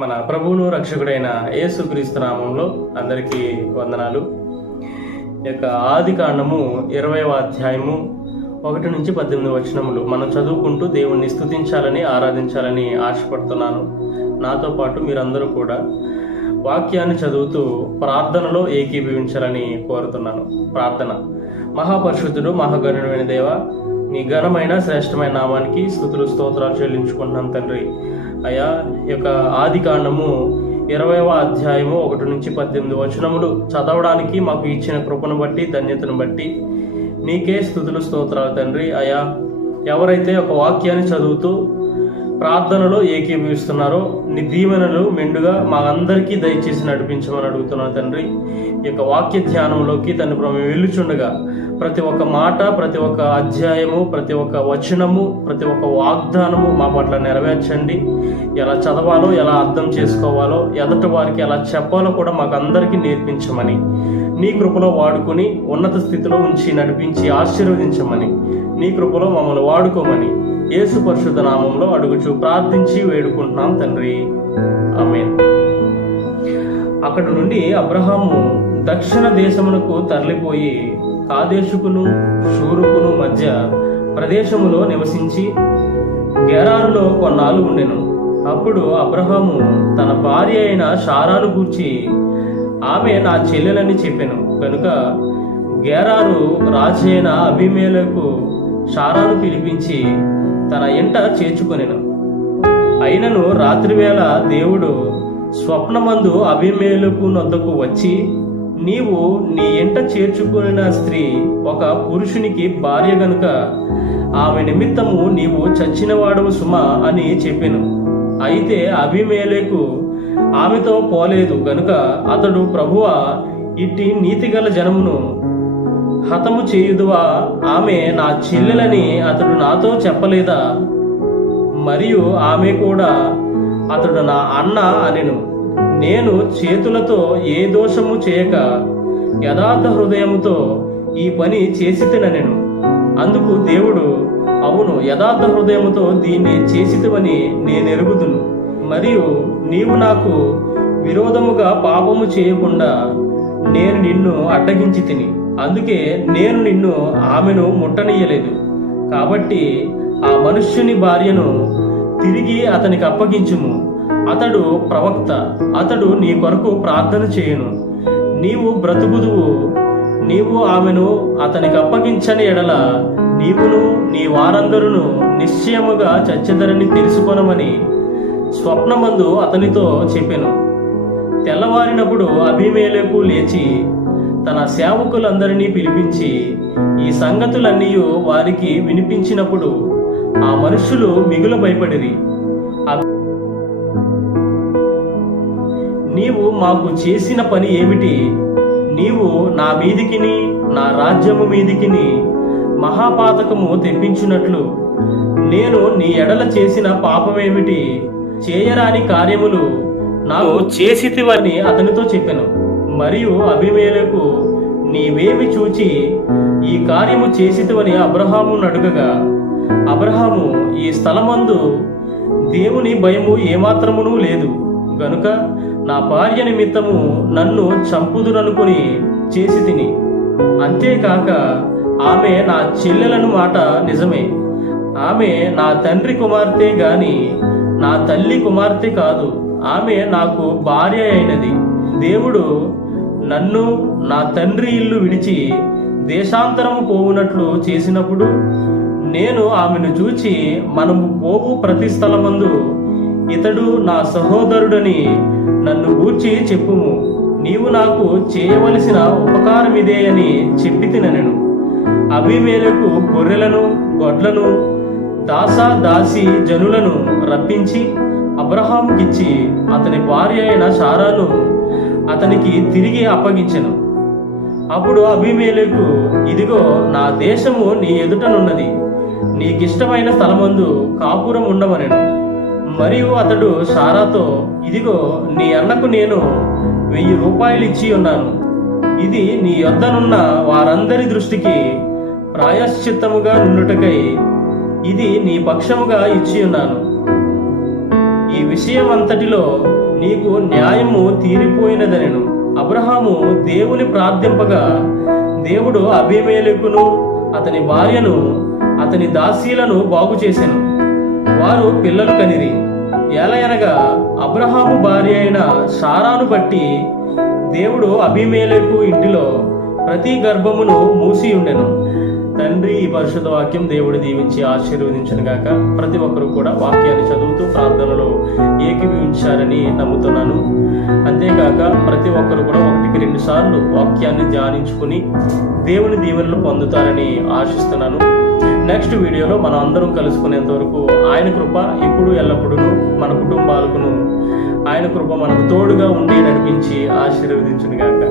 మన ప్రభువును రక్షకుడైన యేసుక్రీస్తు నామంలో అందరికీ వందనాలు. యొక్క ఆది కాండము 20వ అధ్యాయము 1 నుంచి 18 వచనములు మనం చదువుకుంటూ దేవుణ్ణి స్తుతించాలని ఆరాధించాలని ఆశపడుతున్నాను. నాతో పాటు మీరందరూ కూడా వాక్యాన్ని చదువుతూ ప్రార్థనలో ఏకీభవించాలని కోరుతున్నాను. ప్రార్థన. మహాపరిశుద్ధుడు మహాగణుడైన దేవ, నీ ఘనమైన శ్రేష్టమైన నామానికి స్తుతులు స్తోత్రాలు చెల్లించుకుంటున్నాం తండ్రి. అయ్యా, ఈ యొక్క ఆది కాండము 20వ అధ్యాయము 1 నుంచి 18 వచనములు చదవడానికి మాకు ఇచ్చిన కృపను బట్టి ధన్యతను బట్టి నీకే స్తుతులు స్తోత్రాలు తండ్రి. అయ్యా, ఎవరైతే ఒక వాక్యాన్ని చదువుతూ ప్రార్థనలో ఏకీభవిస్తున్నారో నీ దీవెనలు మెండుగా మా అందరికీ దయచేసి నడిపించమని అడుగుతున్నాను తండ్రి. ఈ యొక్క వాక్య ధ్యానంలోకి తండ్రి మేము వెళ్ళుచుండగా ప్రతి ఒక్క మాట, ప్రతి ఒక్క అధ్యాయము, ప్రతి ఒక్క వచనము, ప్రతి ఒక్క వాగ్దానము మా పట్ల నెరవేర్చండి. ఎలా చదవాలో, ఎలా అర్థం చేసుకోవాలో, ఎదటి వారికి ఎలా చెప్పాలో కూడా మాకు అందరికీ నేర్పించమని, నీ కృపలో వాడుకుని ఉన్నత స్థితిలో ఉంచి నడిపించి ఆశీర్వదించమని, నీ కృపలో మమ్మల్ని వాడుకోమని యేసు పరిశుద్ధ నామంలో అడుగుచూ ప్రార్థించి వేడుకుంటున్నాం తండ్రి. ఆమేన్. అక్కడ నుండి అబ్రహాము దక్షిణ దేశమునకు తరలిపోయి కాదేశుకును షూరుకును మధ్య ప్రదేశములో నివసించి గెరారులో కొన్నాళ్ళు ఉండెను. అప్పుడు అబ్రహాము తన భార్య అయిన శారాను గూర్చి, ఆమె నా చెల్లెలని చెప్పెను కనుక గెరారు రాజైన అబీమెలెకు శారాను పిలిపించి తన ఇంట చేర్చుకొనెను. అయినను రాత్రివేళ దేవుడు స్వప్నమందు అబీమెలెకు నొద్దకు వచ్చి, నీవు నీ ఇంట చేర్చుకున్న స్త్రీ ఒక పురుషునికి భార్య గనుక ఆమె నిమిత్తము నీవు చచ్చినవాడవు సుమా అని చెప్పెను. అయితే అబీమెలెకు ఆమెతో పోలేదు గనుక అతడు, ప్రభువా, ఇట్టి నీతిగల జనమును హతము చేయుదువా? ఆమె నా చెల్లెలని అతడు నాతో చెప్పలేదా? మరియు ఆమె కూడా అతడు నా అన్న అనెను. నేను చేతులతో ఏ దోషము చేయక యథార్థ హృదయముతో ఈ పని చేసితినెను. అందుకు దేవుడు, అవును, యథార్థ హృదయముతో దీన్ని చేసితివని నేనెరుగుదును. మరియు నీవు నాకు విరోధముగా పాపము చేయకుండా నేను నిన్ను అడ్డగించి తిని, అందుకే నేను నిన్ను ఆమెను ముట్టనీయలేదు. కాబట్టి ఆ మనుష్యుని భార్యను తిరిగి అతనికి అప్పగించుము. అతడు ప్రవక్త, అతడు నీ కొరకు ప్రార్థన చేయును. నీవు బ్రతుకుదువు. నీవు ఆమెను అతనికి అప్పగించని ఎడల నీవును నీ వారందరూ నిశ్చయముగా చచ్చెదరని తెలుసుకొనమని స్వప్నమందు అతనితో చెప్పెను. తెల్లవారినప్పుడు అబీమెలెకు లేచి తన సేవకులందరినీ పిలిపించి ఈ సంగతులన్నీ వారికి వినిపించినప్పుడు ఆ మనుష్యులు మిగుల భయపడిరి. నీవు మాకు చేసిన పని ఏమిటి? నీవు నా మీదికిని నా రాజ్యము మీదికిని మహాపాతకము తెప్పించున్నట్లు నేను నీ ఎడల చేసిన పాపమేమిటి? చేయరాని కార్యములు నాకు చేసితివని అతనితో చెప్పెను. మరియు అబీమెలెకు, నీవేమి చూచి ఈ కార్యము చేసితివని అబ్రహామును అడుగగా, అబ్రహాము, ఈ స్థలమందు దేవుని భయము ఏమాత్రమునూ లేదు గనుక నా భార్య నిమిత్తము నన్ను చంపుదుననుకుని చేసి తిని. అంతేకాక ఆమె నా చెల్లెలను మాట నిజమే. ఆమె నా తండ్రి కుమార్తె గాని నా తల్లి కుమార్తె కాదు. ఆమె నాకు భార్య అయినది. దేవుడు నన్ను నా తండ్రి ఇల్లు విడిచి దేశాంతరము పోవునట్లు చేసినప్పుడు నేను ఆమెను చూచి, మనము పోవు ప్రతి స్థలమందు ఇతడు నా సహోదరుడని నన్ను గూర్చి చెప్పుము. నీవు నాకు చేయవలసిన ఉపకారం ఇదే అని చెప్పి తినెను. అబీమెలెకు గొర్రెలను గొడ్లను దాసీ జనులను రప్పించి అబ్రహాముకిచ్చి అతని భార్య అయిన శారాను అతనికి తిరిగి అప్పగించెను. అప్పుడు అబీమెలెకు, ఇదిగో నా దేశము నీ ఎదుటనున్నది, నీకిష్టమైన స్థలమందు కాపురం ఉండమనెను. మరియు అతడు శారాతో, ఇదిగో నీ అన్నకు నేను 1000 రూపాయలు ఇచ్చి ఉన్నాను. ఇది నీ యొద్దనున్న వారందరి దృష్టికి ప్రాయశ్చిత్తముగా నుండుటకై ఇది నీ పక్షముగా ఇచ్చి ఉన్నాను. ఈ విషయం అంతటిలో నీకు న్యాయము తీరిపోయినదనెను. అబ్రహాము దేవుని ప్రార్థింపగా దేవుడు అబీమెలెకును అతని భార్యను అతని దాసీలను బాగు చేసెను. వారు పిల్లలు కనిరి. ఎలయనగా అబ్రహాము భార్య అయిన సారాను బట్టి దేవుడు అబీమెలెకు ఇంటిలో ప్రతి గర్భమును మూసి ఉండెను. తండ్రి, ఈ పరిశుద్ధ వాక్యం దేవుడు దీవించి ఆశీర్వదించను గాక. ప్రతి ఒక్కరు కూడా వాక్యాన్ని చదువుతూ ప్రార్థనలో ఏకీభవించారని నమ్ముతున్నాను. అంతేకాక ప్రతి ఒక్కరు కూడా 1-2 సార్లు వాక్యాన్ని ధ్యానించుకుని దేవుని దీవెనలు పొందుతారని ఆశిస్తున్నాను. నెక్స్ట్ వీడియోలో మనం అందరం కలుసుకునేంత వరకు ఆయన కృప ఇప్పుడు ఎల్లప్పుడూ మన కుటుంబాలకును ఆయన కృప మనకు తోడుగా ఉండి నడిపించి ఆశీర్వదించును గాక.